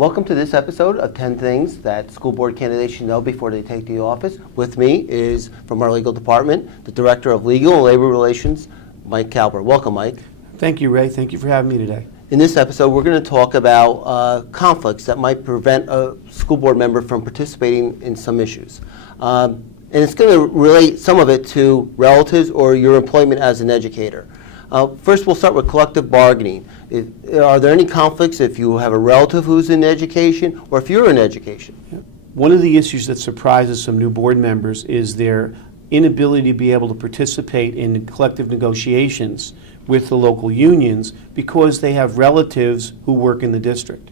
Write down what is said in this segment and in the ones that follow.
Welcome to this episode of 10 Things That School Board Candidates Should Know Before They Take the Office. With me is, from our legal department, the Director of Legal and Labor Relations, Mike Kaelber. Welcome, Mike. Thank you, Ray. Thank you for having me today. In this episode, we're going to talk about conflicts that might prevent a school board member from participating in some issues. And it's going to relate some of it to relatives or your employment as an educator. First, we'll start with collective bargaining. Are there any conflicts if you have a relative who's in education or if you're in education? Yeah. One of the issues that surprises some new board members is their inability to be able to participate in collective negotiations with the local unions because they have relatives who work in the district.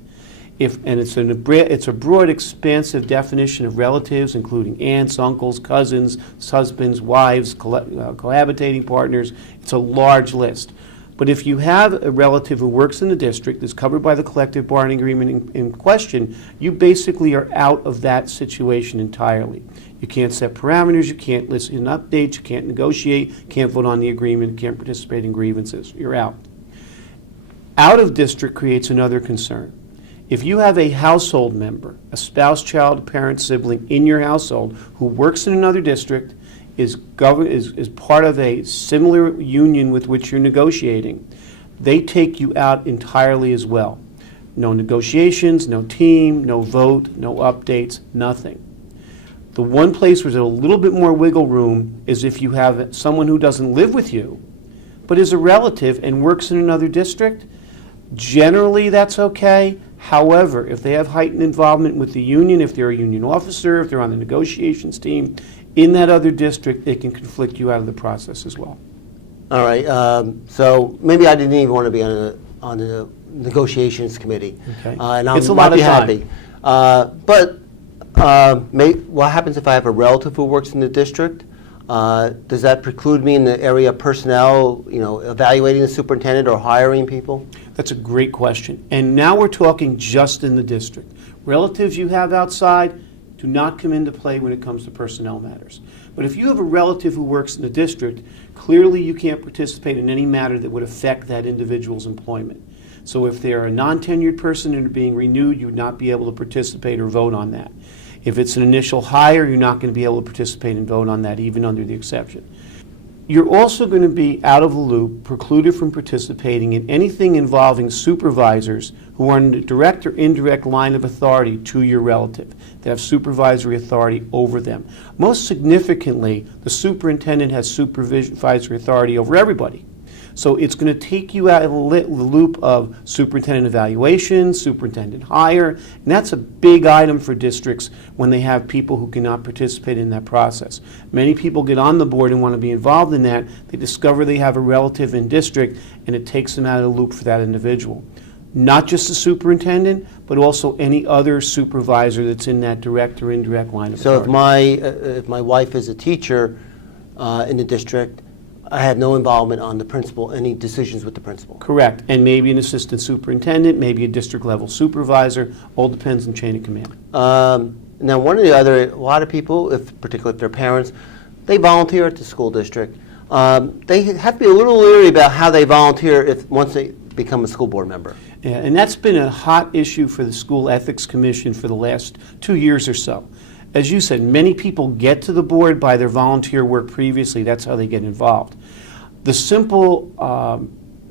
It's a broad, expansive definition of relatives, including aunts, uncles, cousins, husbands, wives, cohabitating partners. It's a large list. But if you have a relative who works in the district, is covered by the collective bargaining agreement in question, you basically are out of that situation entirely. You can't set parameters, you can't listen in updates, you can't negotiate, can't vote on the agreement, can't participate in grievances. You're out. Out of district creates another concern. If you have a household member, a spouse, child, parent, sibling in your household who works in another district, is part of a similar union with which you're negotiating, they take you out entirely as well. No negotiations, no team, no vote, no updates, nothing. The one place where there's a little bit more wiggle room is if you have someone who doesn't live with you, but is a relative and works in another district. Generally, that's okay. However, if they have heightened involvement with the union, if they're a union officer, if they're on the negotiations team, in that other district, it can conflict you out of the process as well. All right. So maybe I didn't even want to be on the negotiations committee. Okay. And It's a lot of happy. But what happens if I have a relative who works in the district? Does that preclude me in the area of personnel, evaluating the superintendent or hiring people? That's a great question. And now we're talking just in the district. Relatives you have outside do not come into play when it comes to personnel matters. But if you have a relative who works in the district, clearly you can't participate in any matter that would affect that individual's employment. So if they're a non-tenured person and are being renewed, you would not be able to participate or vote on that. If it's an initial hire, you're not going to be able to participate and vote on that, even under the exception. You're also going to be out of the loop, precluded from participating in anything involving supervisors who are in the direct or indirect line of authority to your relative. They have supervisory authority over them. Most significantly, the superintendent has supervisory authority over everybody. So it's going to take you out of the loop of superintendent evaluation, superintendent hire, and that's a big item for districts when they have people who cannot participate in that process. Many people get on the board and want to be involved in that. They discover they have a relative in district, and it takes them out of the loop for that individual. Not just the superintendent, but also any other supervisor that's in that direct or indirect line of authority. So if my wife is a teacher in the district, I have no involvement on the principal, any decisions with the principal. Correct. And maybe an assistant superintendent, maybe a district level supervisor, all depends on chain of command. Now, a lot of people, particularly if they're parents, they volunteer at the school district. They have to be a little leery about how they volunteer once they become a school board member. Yeah, and that's been a hot issue for the School Ethics Commission for the last 2 years or so. As you said, many people get to the board by their volunteer work previously. That's how they get involved. The simple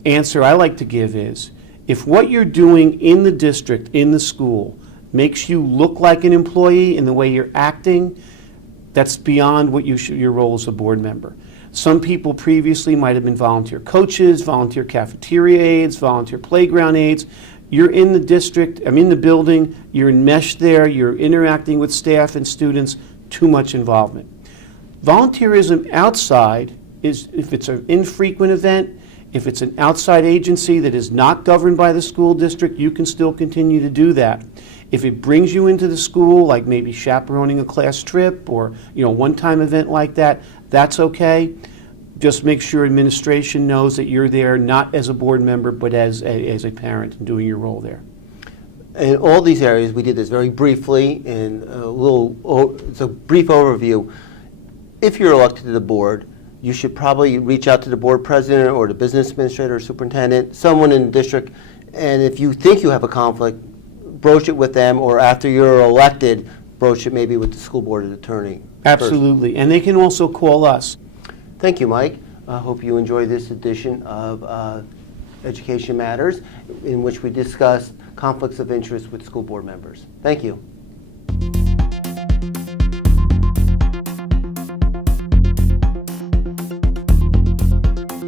answer I like to give is, if what you're doing in the district, in the school, makes you look like an employee in the way you're acting, that's beyond what your role as a board member. Some people previously might have been volunteer coaches, volunteer cafeteria aides, volunteer playground aides. You're in the district, I'm in the building, you're enmeshed there, you're interacting with staff and students, too much involvement. Volunteerism outside is, if it's an infrequent event, if it's an outside agency that is not governed by the school district, you can still continue to do that. If it brings you into the school, like maybe chaperoning a class trip or one-time event like that, that's okay. Just make sure administration knows that you're there not as a board member but as a parent and doing your role there. In all these areas, we did this very briefly and it's a brief overview. If you're elected to the board, you should probably reach out to the board president or the business administrator or superintendent, someone in the district, and if you think you have a conflict, broach it with them, or after you're elected, broach it maybe with the school board attorney. Absolutely. And they can also call us. Thank you, Mike. I hope you enjoyed this edition of Education Matters, in which we discussed conflicts of interest with school board members. Thank you.